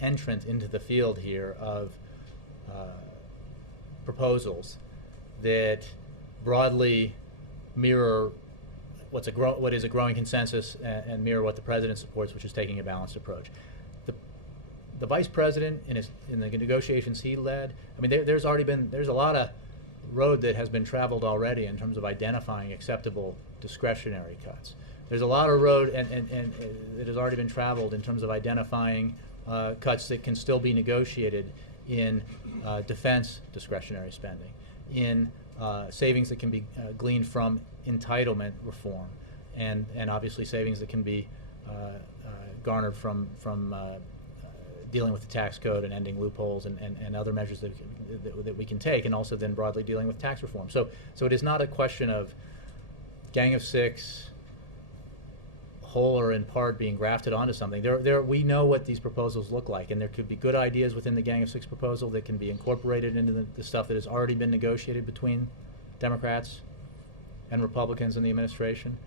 entrant into the field here of proposals that broadly mirror what is a growing consensus and mirror what the president supports, which is taking a balanced approach. The vice president in the negotiations he led, I mean, there's a lot of road that has been traveled already in terms of identifying acceptable discretionary cuts. There's a lot of road and that has already been traveled in terms of identifying cuts that can still be negotiated in defense discretionary spending, in savings that can be gleaned from entitlement reform, and obviously savings that can be garnered from dealing with the tax code and ending loopholes and other measures that we can take, and also then broadly dealing with tax reform. So it is not a question of Gang of Six, whole or in part, being grafted onto something. We know what these proposals look like, and there could be good ideas within the Gang of Six proposal that can be incorporated into the stuff that has already been negotiated between Democrats and Republicans in the administration,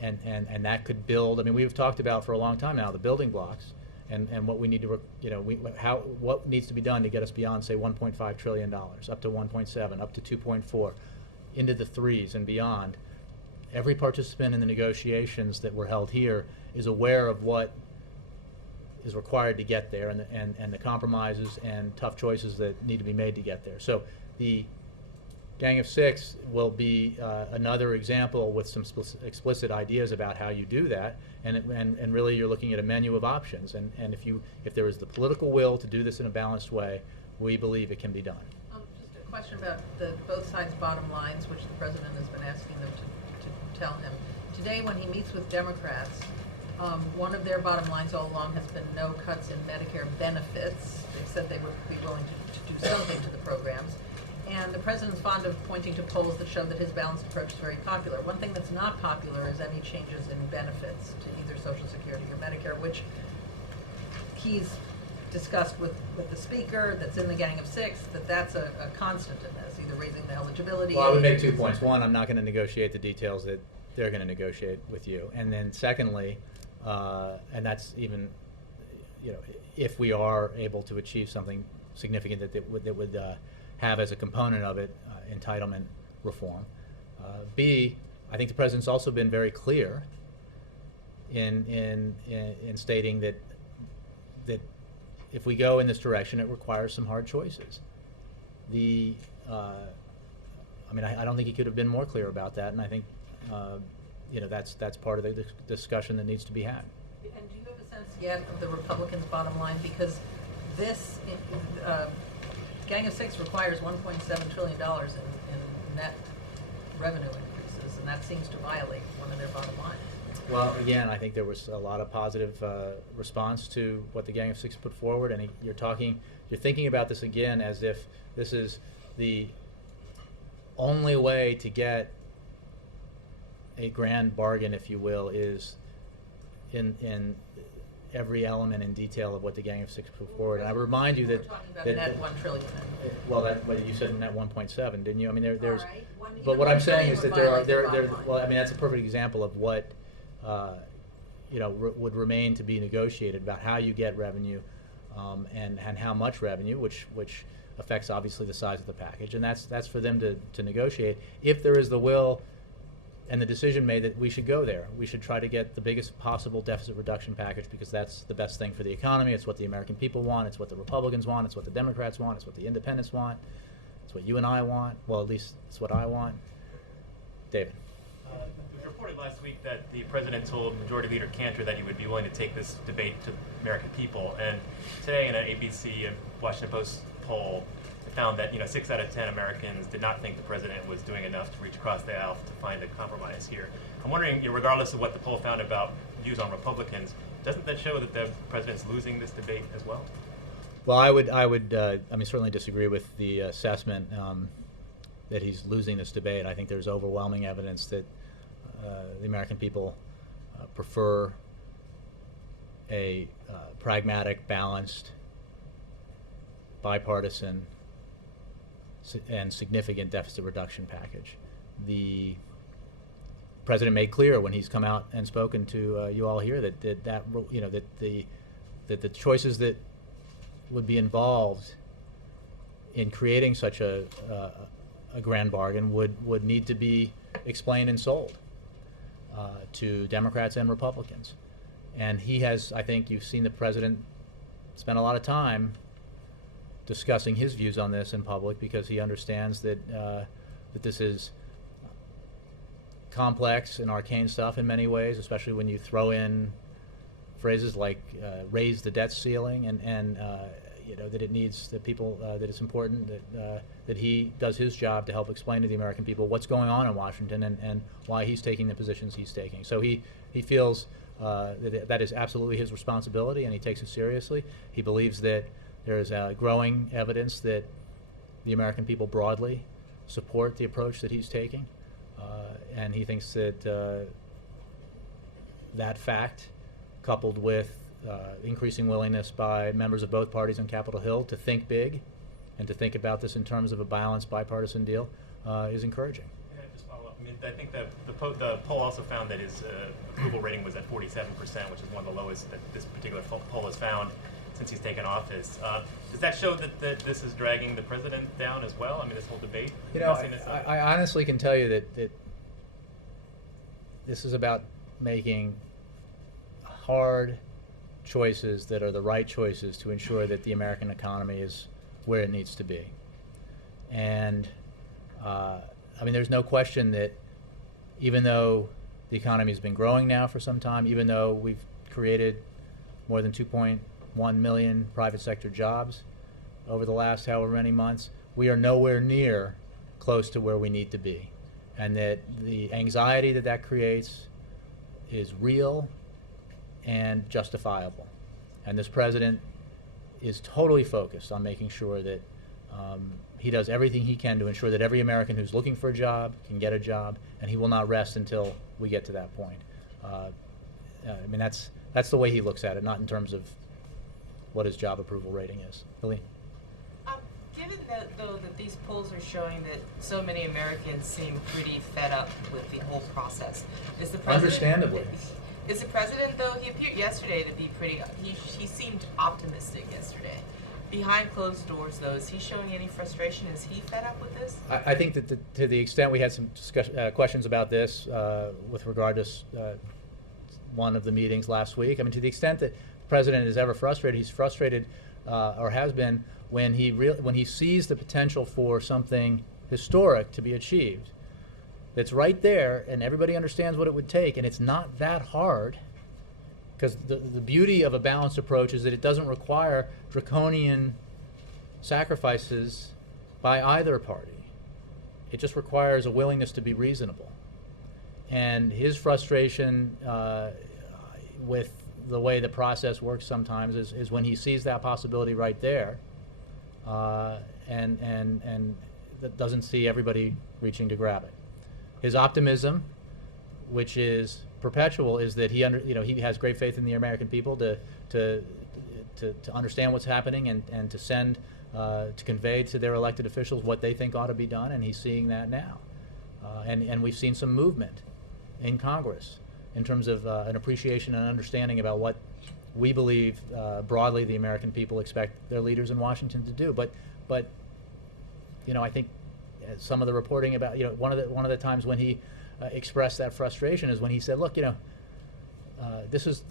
and that could build. I mean, we've talked about for a long time now the building blocks and what we need to, what needs to be done to get us beyond, say, $1.5 trillion, up to 1.7, up to 2.4, into the 3s and beyond. Every participant in the negotiations that were held here is aware of what is required to get there, and the compromises and tough choices that need to be made to get there. So the Gang of Six will be another example with some explicit ideas about how you do that, and really you're looking at a menu of options. And if there is the political will to do this in a balanced way, we believe it can be done. Just a question about both sides' bottom lines, which the president has been asking them to tell him. Today, when he meets with Democrats, one of their bottom lines all along has been no cuts in Medicare benefits. They said they would be willing to do something to the programs. And the president's fond of pointing to polls that show that his balanced approach is very popular. One thing that's not popular is any changes in benefits to either Social Security or Medicare, which he's discussed with the speaker that's in the Gang of Six, that's a constant in this, either raising the eligibility. Well, I would make 2 points. One, I'm not going to negotiate the details that they're going to negotiate with you. And then secondly, and that's even, if we are able to achieve something significant that would have as a component of it entitlement reform. B, I think the president's also been very clear in stating that if we go in this direction, it requires some hard choices. I don't think he could have been more clear about that, and I think that's part of the discussion that needs to be had. And do you have a sense yet of the Republicans' bottom line? Because this Gang of Six requires $1.7 trillion in net revenue increases, and that seems to violate one of their bottom lines. Well, again, I think there was a lot of positive response to what the Gang of Six put forward, and you're thinking about this again as if this is the only way to get a grand bargain, if you will, is in every element and detail of what the Gang of Six put forward. And I remind you that We're talking about net 1 trillion. But you said net 1.7, didn't you? I mean, there's. All right. But what I'm saying is that there violate the bottom line. well, I mean, that's a perfect example of what would remain to be negotiated about how you get revenue, and how much revenue, which affects obviously the size of the package, and that's for them to negotiate. If there is the will and the decision made that we should go there, we should try to get the biggest possible deficit reduction package, because that's the best thing for the economy. It's what the American people want. It's what the Republicans want. It's what the Democrats want. It's what the independents want. It's what you and I want. Well, at least it's what I want. David. It was reported last week that the president told Majority Leader Cantor that he would be willing to take this debate to American people. And today, in an ABC and Washington Post poll, it found that 6 out of 10 Americans did not think the president was doing enough to reach across the aisle to find a compromise here. I'm wondering, regardless of what the poll found about views on Republicans, doesn't that show that the president's losing this debate as well? Well, I would certainly disagree with the assessment that he's losing this debate. I think there's overwhelming evidence that the American people prefer a pragmatic, balanced, bipartisan, and significant deficit reduction package. The president made clear when he's come out and spoken to you all here that the choices that would be involved in creating such a grand bargain would need to be explained and sold to Democrats and Republicans. And he has, I think you've seen the president spend a lot of time discussing his views on this in public, because he understands that this is complex and arcane stuff in many ways, especially when you throw in phrases like raise the debt ceiling, and that it needs that people that it's important that he does his job to help explain to the American people what's going on in Washington and why he's taking the positions he's taking. So he feels that is absolutely his responsibility, and he takes it seriously. He believes that there is growing evidence that the American people broadly support the approach that he's taking, and he thinks that that fact, coupled with increasing willingness by members of both parties on Capitol Hill to think big and to think about this in terms of a balanced bipartisan deal, is encouraging. Yeah, just follow up. I mean, I think that the poll also found that his approval rating was at 47%, which is one of the lowest that this particular poll has found since he's taken office. Does that show that this is dragging the president down as well? I mean, this whole debate? I honestly can tell you that this is about making hard choices that are the right choices to ensure that the American economy is where it needs to be. And there's no question that even though the economy has been growing now for some time, even though we've created more than 2.1 million private sector jobs over the last however many months, we are nowhere near close to where we need to be. And that the anxiety that creates is real and justifiable. And this president is totally focused on making sure that he does everything he can to ensure that every American who's looking for a job can get a job, and he will not rest until we get to that point. That's the way he looks at it, not in terms of what his job approval rating is. Helene? Given that, though, that these polls are showing that so many Americans seem pretty fed up with the whole process, is the president... Understandably. Is the president, though, he appeared yesterday to be pretty... He seemed optimistic yesterday. Behind closed doors, though, is he showing any frustration? Is he fed up with this? I think that to the extent we had some questions about this with regard to one of the meetings last week, to the extent that the president is ever frustrated, he's frustrated or has been when he sees the potential for something historic to be achieved. It's right there, and everybody understands what it would take, and it's not that hard, because the beauty of a balanced approach is that it doesn't require draconian sacrifices by either party. It just requires a willingness to be reasonable. And his frustration with the way the process works sometimes is when he sees that possibility right there, and that doesn't see everybody reaching to grab it. His optimism, which is perpetual, is that he has great faith in the American people to understand what's happening and to send to convey to their elected officials what they think ought to be done, and he's seeing that now. And we've seen some movement in Congress in terms of an appreciation and understanding about what we believe broadly the American people expect their leaders in Washington to do. But I think some of the reporting about one of the times when he expressed that frustration is when he said, "Look, this is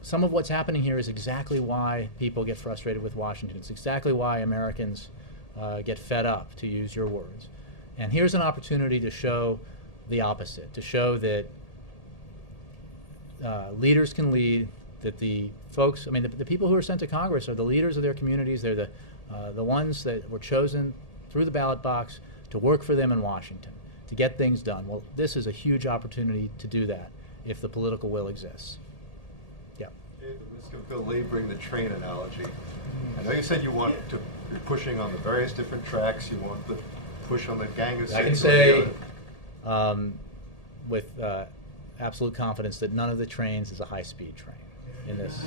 some of what's happening here is exactly why people get frustrated with Washington. It's exactly why Americans get fed up, to use your words. And here's an opportunity to show the opposite, to show that leaders can lead, that the folks, the people who are sent to Congress are the leaders of their communities. They're the ones that were chosen through the ballot box to work for them in Washington, to get things done. Well, this is a huge opportunity to do that if the political will exists." Yeah. At the risk of belaboring the train analogy, I know you said you're pushing on the various different tracks. You want the push on the Gang of Six. I can say with absolute confidence that none of the trains is a high-speed train in this.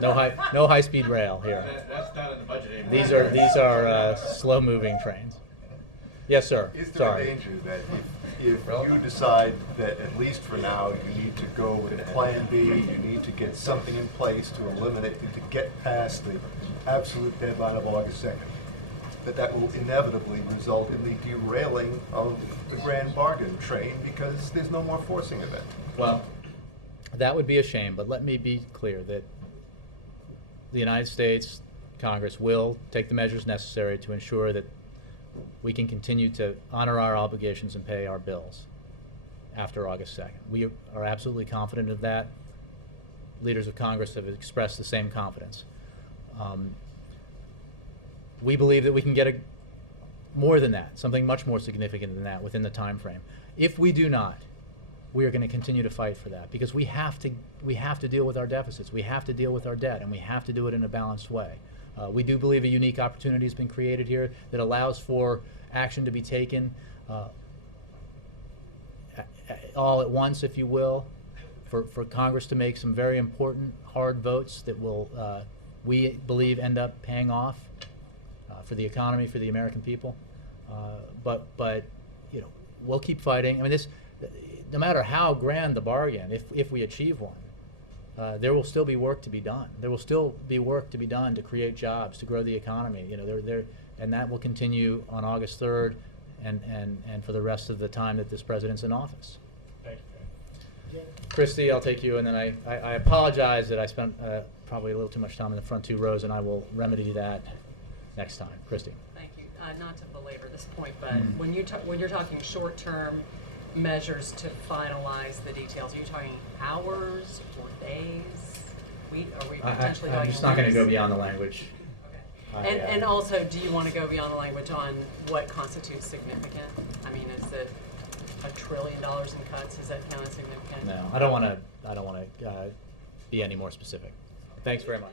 No high-speed rail here. That's not in the budget anymore. These are slow-moving trains. Yes, sir. Is there a danger that if you decide that at least for now you need to go with Plan B, you need to get something in place to eliminate, to get past the absolute deadline of August 2nd, that will inevitably result in the derailing of the grand bargain train because there's no more forcing of it? Well, that would be a shame, but let me be clear that the United States Congress will take the measures necessary to ensure that we can continue to honor our obligations and pay our bills after August 2nd. We are absolutely confident of that. Leaders of Congress have expressed the same confidence. We believe that we can get more than that, something much more significant than that within the time frame. If we do not, we are going to continue to fight for that because we have to deal with our deficits, we have to deal with our debt, and we have to do it in a balanced way. We do believe a unique opportunity has been created here that allows for action to be taken all at once, if you will, for Congress to make some very important, hard votes that will, we believe, end up paying off for the economy, for the American people. But we'll keep fighting. No matter how grand the bargain, if we achieve one, there will still be work to be done. There will still be work to be done to create jobs, to grow the economy. And that will continue on August 3rd and for the rest of the time that this president's in office. Thank you. Christy, I'll take you, and then I apologize that I spent probably a little too much time in the front two rows, and I will remedy that next time. Christy. Thank you. Not to belabor this point, but when you're talking short-term measures to finalize the details, are you talking hours or days? Are we potentially I'm just not going to go beyond the language. Okay. And also, do you want to go beyond the language on what constitutes significant? Is it $1 trillion in cuts? Does that count as significant? No, I don't want to be any more specific. Thanks very much.